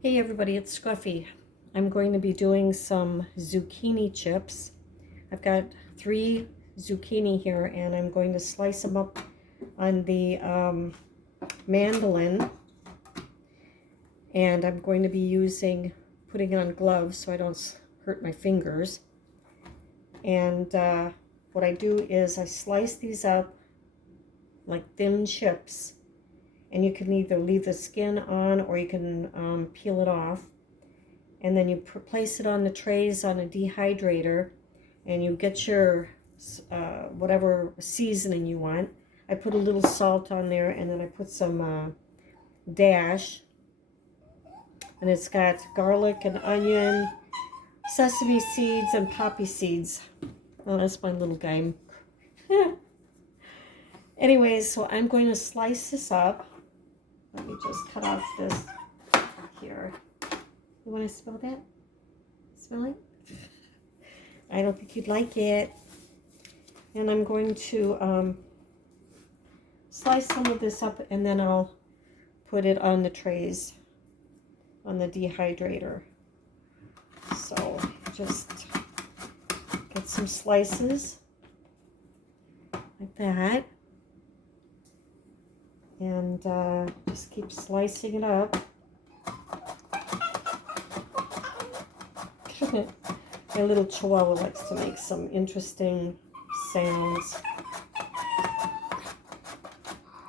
Hey everybody, it's Scruffy. I'm going to be doing some zucchini chips. I've got 3 zucchini here and I'm going to slice them up on the mandolin, and I'm going to be putting on gloves so I don't hurt my fingers. And what I do is I slice these up like thin chips, and you can either leave the skin on or you can peel it off. And then you place it on the trays on a dehydrator, and you get your whatever seasoning you want. I put a little salt on there, and then I put some dash, and it's got garlic and onion, sesame seeds, and poppy seeds. Oh, that's my little game. Anyways, so I'm going to slice this up. Let me just cut off this here. You want to smell that? Smell it? I don't think you'd like it. And I'm going to slice some of this up, and then I'll put it on the trays on the dehydrator. So just get some slices like that. And just keep slicing it up. My little chihuahua likes to make some interesting sounds.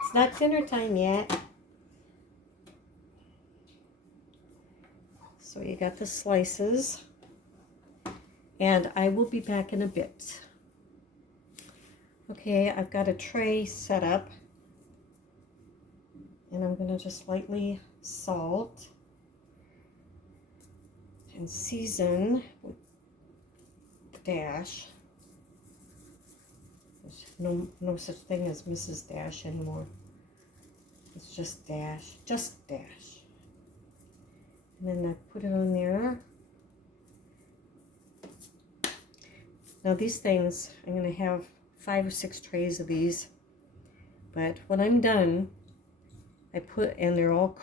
It's not dinner time yet. So you got the slices. And I will be back in a bit. Okay, I've got a tray set up. And I'm going to just lightly salt and season with Dash. There's no such thing as Mrs. Dash anymore. It's just Dash. Just Dash. And then I put it on there. Now these things, I'm going to have 5 or 6 trays of these. But when I'm done, and they're all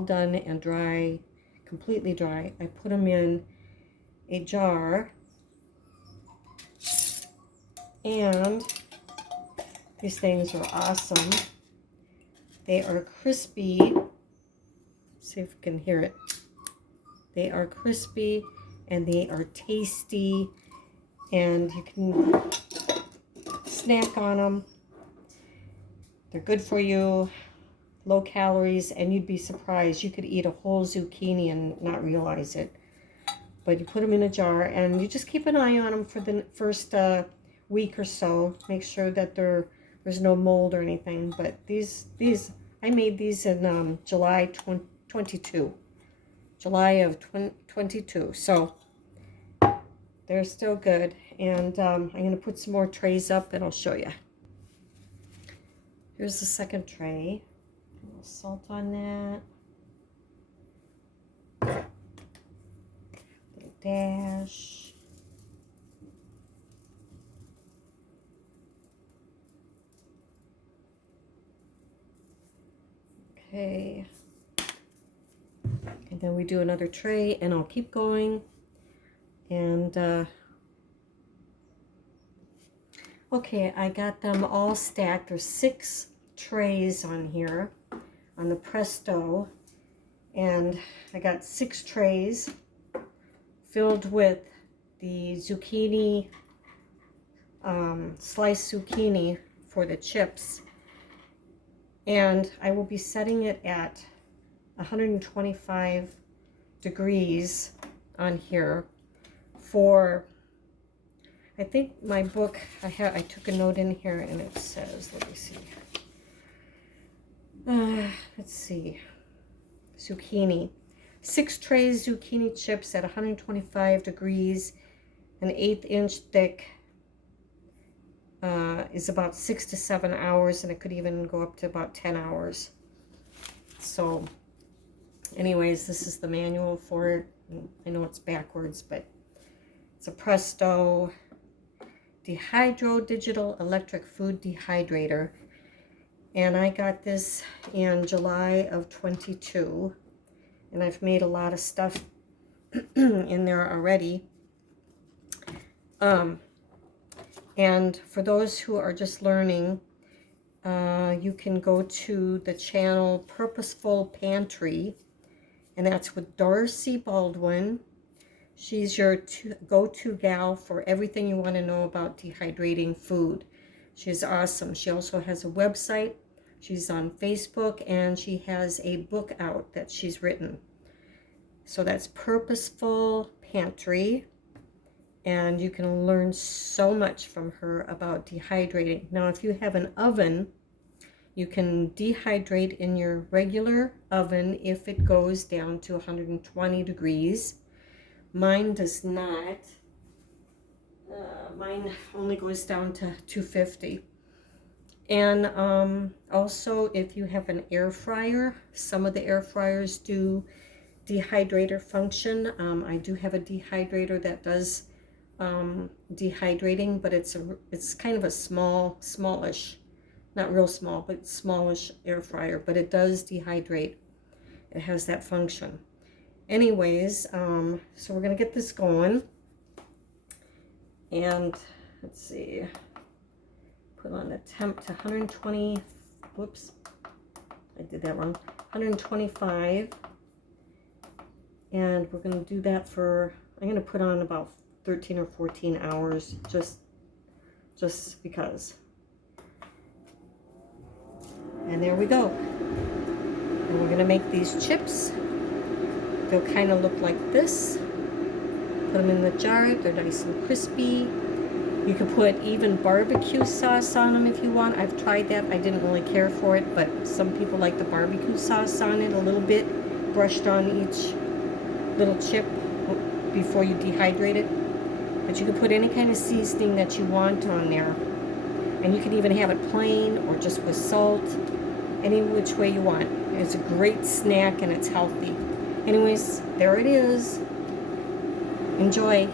done and dry, completely dry. I put them in a jar, and these things are awesome. They are crispy. See if you can hear it. They are crispy and they are tasty, and you can snack on them. They're good for you, low calories, and you'd be surprised. You could eat a whole zucchini and not realize it. But you put them in a jar, and you just keep an eye on them for the first week or so. Make sure that there's no mold or anything. But these I made these in July 22. July of 22. So they're still good. And I'm going to put some more trays up, and I'll show you. Here's the second tray. A little salt on that. Little dash. Okay. And then we do another tray, and I'll keep going. And okay, I got them all stacked. There's 6 trays on here on the Presto, and I got 6 trays filled with the zucchini, sliced zucchini for the chips, and I will be setting it at 125 degrees on here for, I think my book, I took a note in here, and it says, let me see. Let's see. Zucchini. 6 trays zucchini chips at 125 degrees, an 1/8 inch thick, is about 6 to 7 hours, and it could even go up to about 10 hours. So anyways, this is the manual for it. I know it's backwards, but it's a Presto Digital Electric Food Dehydrator. And I got this in July of 22. And I've made a lot of stuff in there already. And for those who are just learning, you can go to the channel Purposeful Pantry, and that's with Darcy Baldwin. She's your go-to gal for everything you want to know about dehydrating food. She's awesome. She also has a website. She's on Facebook, and she has a book out that she's written. So that's Purposeful Pantry, and you can learn so much from her about dehydrating. Now, if you have an oven, you can dehydrate in your regular oven if it goes down to 120 degrees. Mine does not. Mine only goes down to 250. And also, if you have an air fryer, some of the air fryers do dehydrator function. I do have a dehydrator that does dehydrating, but it's kind of a smallish, not real small, but smallish air fryer, but it does dehydrate. It has that function. Anyways, so we're gonna get this going, and let's see, put on the temp to 120, whoops, I did that wrong, 125, and we're gonna do that for, I'm gonna put on about 13 or 14 hours, just because. And there we go. And we're gonna make these chips. They'll kind of look like this. Put them in the jar. They're nice and crispy. You can put even barbecue sauce on them if you want. I've tried that. I didn't really care for it, but some people like the barbecue sauce on it a little bit, brushed on each little chip before you dehydrate it. But you can put any kind of seasoning that you want on there. And you can even have it plain or just with salt, any which way you want. It's a great snack and it's healthy. Anyways, there it is. Enjoy.